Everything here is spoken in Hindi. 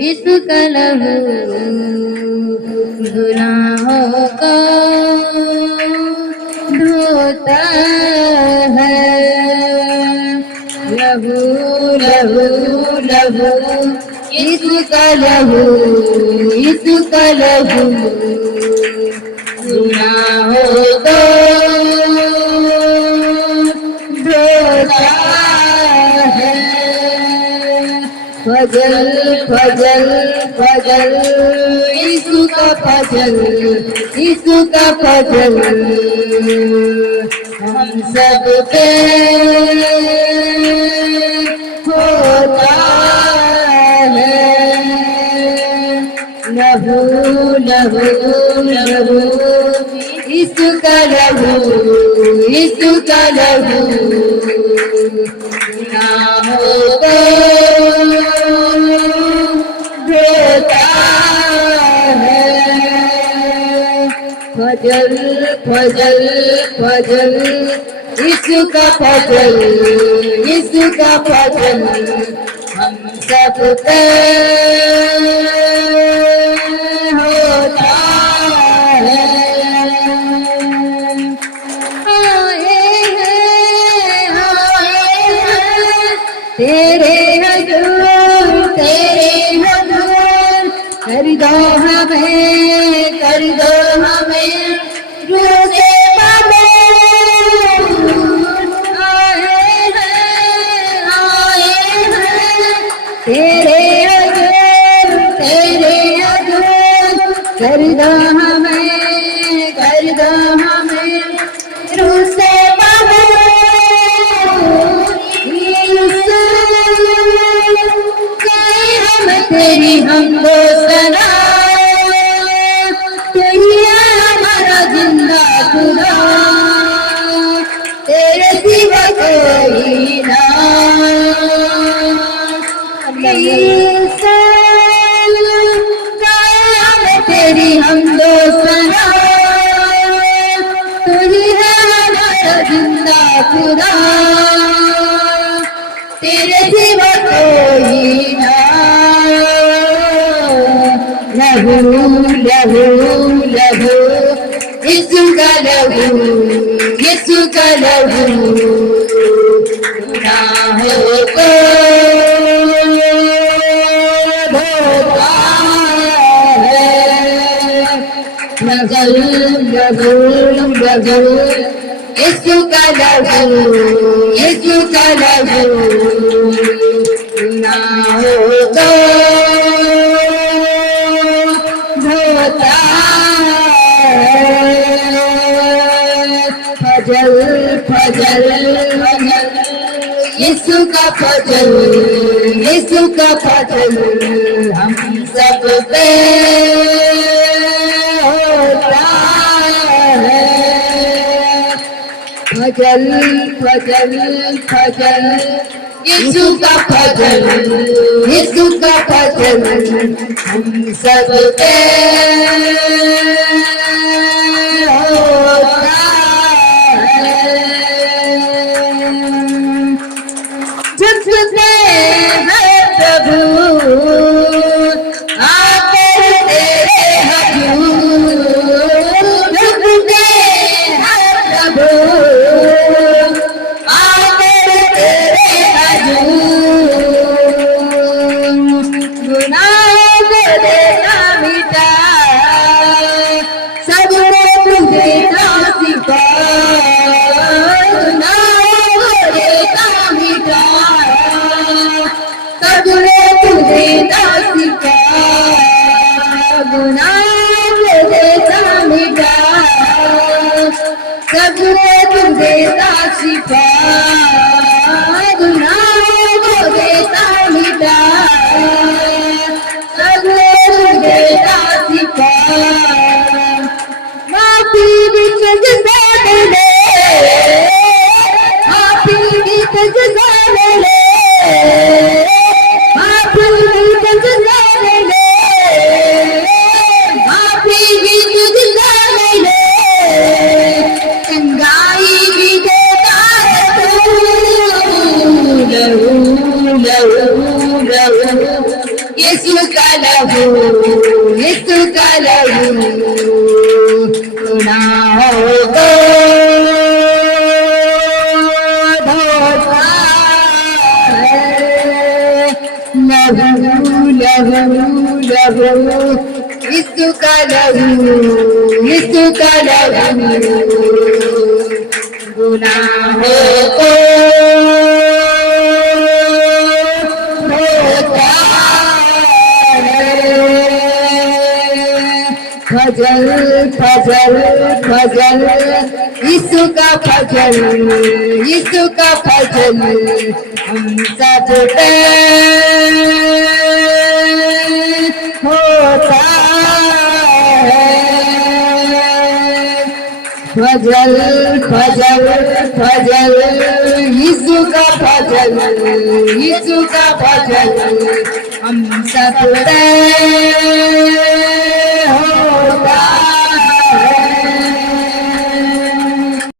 इसका लहू गुनाहों का धोता है। लहू लहू लहू इसका लहू गुनाहों का धोता है। फजल फजल फजल इसका फजल हम सब पे होता है। लहू लहू लहू इसका लहू गुनाहों को धोता है। फजल फजल फजल इसका फजल हम सब पे होता है। तेरे हजूर कर दो हमें रूह से मबूर। आए हैं तेरे हजूर कर दो हमें रूह से तेरी हमको सना तेरी हमारा जिंदा खुदा तेरे सिवा कोई ना। तेरी हमको सना तेरी हमारा जिंदा खुदा तेरे सिवा कोई ना। लहू लहू लहू इसका लहू गुनाहों को धोता है। लहू लहू लहू इसका लहू गुनाहों को धोता है। फजल फजल इसका फजल हम सब पे होता है। फजल फजल फजल इसका फजल हम सब पे होता है। झुकते हैं प्रभु आकर तेरे हजूर। झुकते हैं प्रभु आकर तेरे हजूर। गुनाह देना मिटा सब तुझे सिफा। सगरे तुझे सिफा गुनाह को देता मिटा। सगरे तुझे सिफा माफी भी तुझसे मिले माफी भी तुझसे मिले माफी भी तुझसे मिले माफी भी तुझसे मिले। लहू यीशु का लहू सुना होगा धोखा है लहू लहू लहू यीशु का लहू गुनाहों को धोता है फजल फजल फजल यीशु का फजल हम सब पे होता है फजल फजल फजल यीशु का फजल हम सब पे